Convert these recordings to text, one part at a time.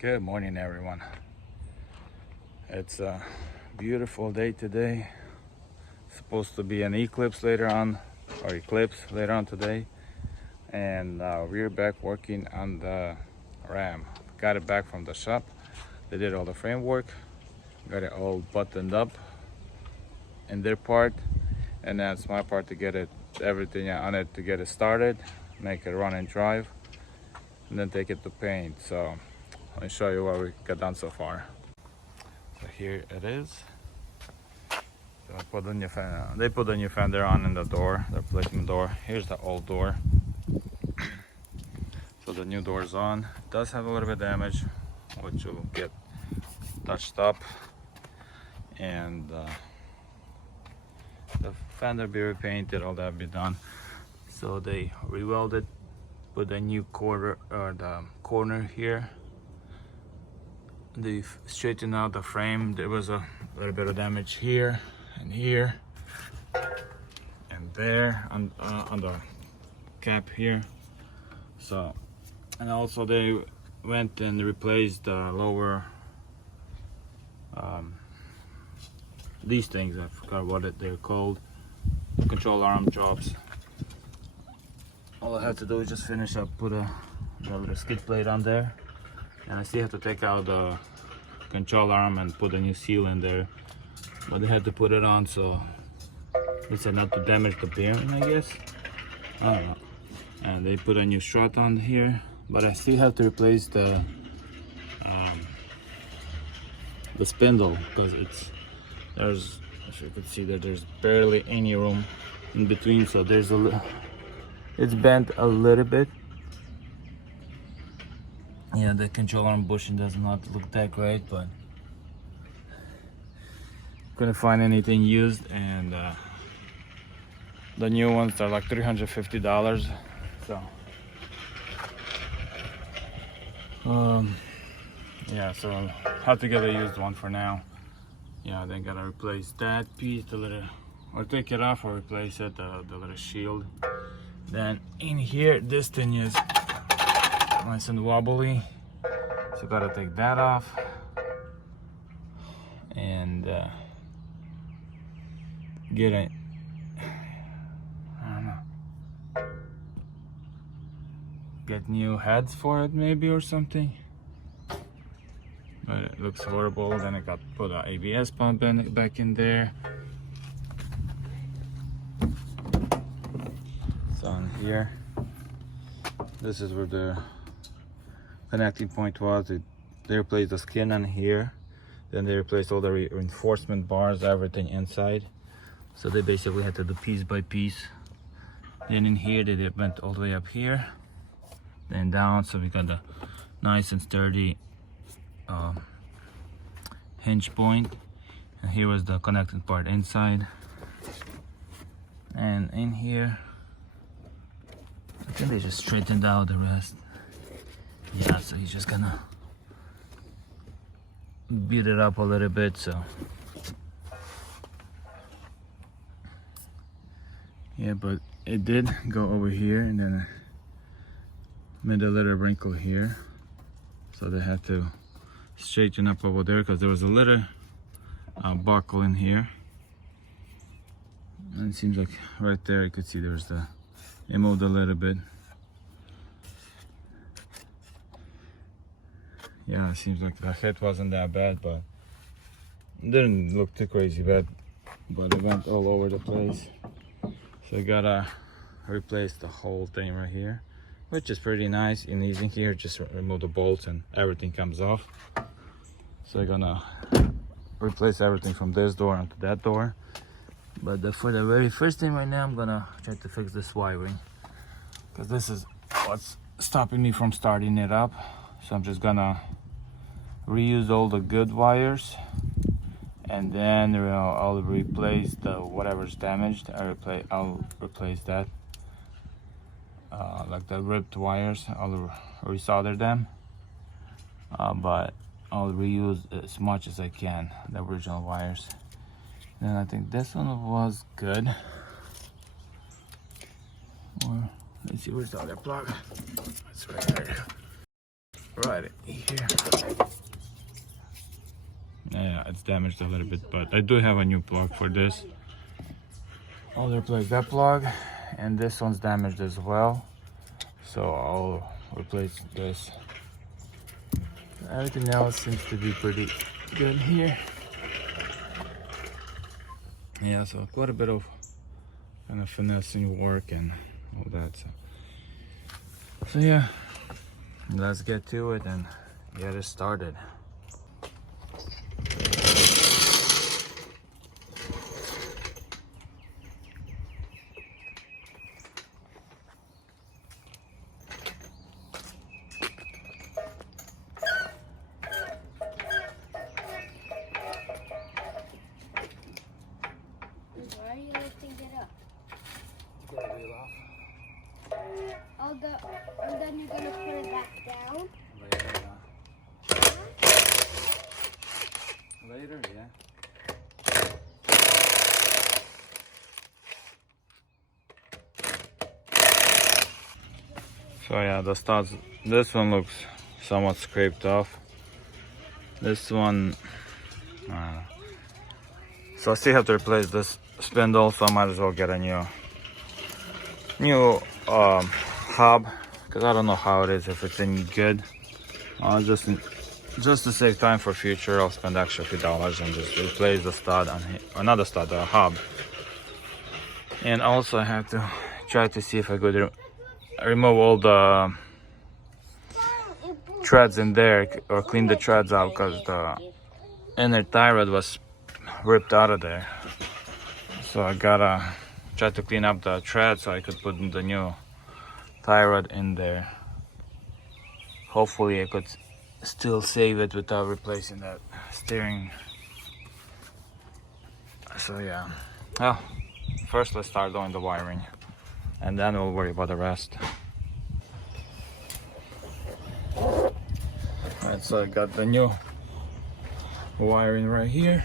Good morning, everyone. It's a beautiful day today. Supposed to be an eclipse later on today, and we're back working on the Ram. Got it back from the shop. They did all the framework, got it all buttoned up in their part, and now it's my part to get everything on it to get it started, make it run and drive, and then take it to paint. So let me show you what we got done so far. So here it is. So they put the new fender on in the door. They're placing the door. Here's the old door. So the new door is on. It does have a little bit of damage, which will get touched up, and the fender be repainted. All that be done. So they rewelded, put a new corner here. They straightened out the frame. There was a little bit of damage here and here and there on the cap here. So, and also they went and replaced the lower these things. I forgot what they're called. The control arm jobs. All I have to do is just finish up, put the little skid plate on there. And I still have to take out the control arm and put a new seal in there, but they had to put it on, so they said not to damage the bearing, I guess. I don't know. And they put a new strut on here, but I still have to replace the spindle, because there's, as you can see, that there's barely any room in between, so it's bent a little bit. Yeah, the control arm bushing does not look that great, but couldn't find anything used, and the new ones are like $350. So yeah, so have to get a used one for now. Yeah, then gotta replace that piece, or take it off or replace it, the little shield. Then in here, this thing is nice and wobbly, so gotta take that off, and get it, I don't know, get new heads for it maybe or something, but it looks horrible. Then I got put an ABS pump back in there. So on here, this is where the connecting point was. They replaced the skin on here, then they replaced all the reinforcement bars, everything inside. So they basically had to do piece by piece. Then in here they went all the way up here, then down, so we got a nice and sturdy hinge point. And here was the connecting part inside, and in here I think they just straightened out the rest. Yeah, so he's just gonna beat it up a little bit. So yeah, but it did go over here and then made a little wrinkle here, so they had to straighten up over there because there was a little buckle in here, and it seems like right there you could see there's it moved a little bit. Yeah, it seems like the hit wasn't that bad, but it didn't look too crazy bad, but it went all over the place. So I gotta replace the whole thing right here, which is pretty nice and easy. Here, just remove the bolts and everything comes off. So I'm gonna replace everything from this door onto that door. But for the very first thing right now, I'm gonna try to fix this wiring, because this is what's stopping me from starting it up. So I'm just gonna reuse all the good wires, and then I'll replace whatever's damaged. I'll replace that, like the ripped wires. I'll resolder them, but I'll reuse as much as I can the original wires. Then I think this one was good. Or let's see, where's the other plug? It's right there. right here. Yeah, it's damaged a little bit, but I do have a new plug for this. I'll replace that plug, and this one's damaged as well, so I'll replace this. Everything else seems to be pretty good here. Yeah, so quite a bit of kind of finessing work and all that. So yeah, let's get to it and get it started. Why are you lifting it up? Get the wheel off. And then you're gonna put it back down? Later, yeah. So yeah, the studs, this one looks somewhat scraped off. This one, so I still have to replace this spindle, so I might as well get a new hub, because I don't know how it is, if it's any good. Just to save time for future, I'll spend extra few dollars and just replace the stud and another stud, the hub. And also I have to try to see if I could remove all the threads in there, or clean the threads out, because the inner tie rod was ripped out of there. So I gotta try to clean up the thread so I could put the new tie rod in there. Hopefully I could still save it without replacing that steering. So yeah, well, first let's start doing the wiring, and then we'll worry about the rest. Alright, so I got the new wiring right here.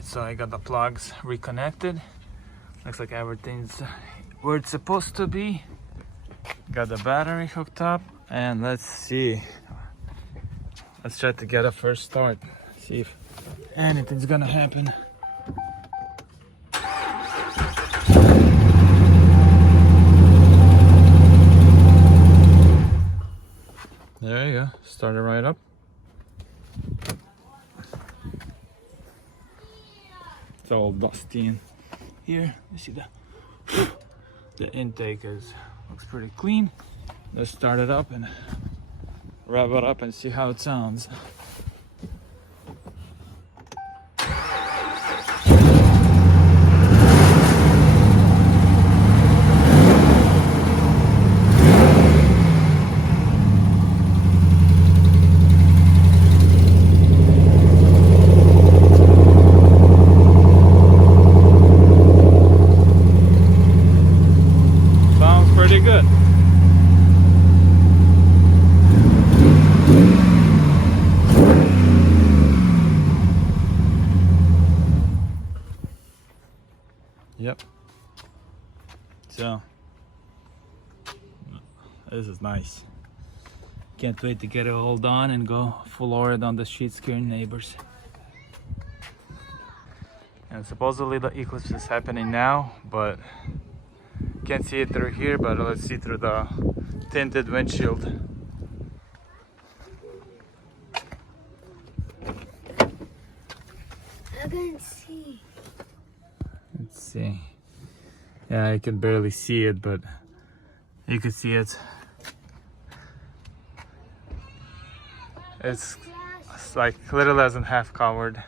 So I got the plugs reconnected. Looks like everything's where it's supposed to be. Got the battery hooked up, and let's see. Let's try to get a first start. See if anything's gonna happen. There you go. Started right up. It's all dusty in here. You see the intake looks pretty clean. Let's start it up and rev it up and see how it sounds. Sounds pretty good. Yep. So, this is nice. Can't wait to get it all done and go full ORED on the sheet, scaring neighbors. And supposedly the eclipse is happening now, but can't see it through here, but let's see through the tinted windshield. I can see. Let's see. Yeah, I can barely see it, but you can see it. It's like little less than half covered.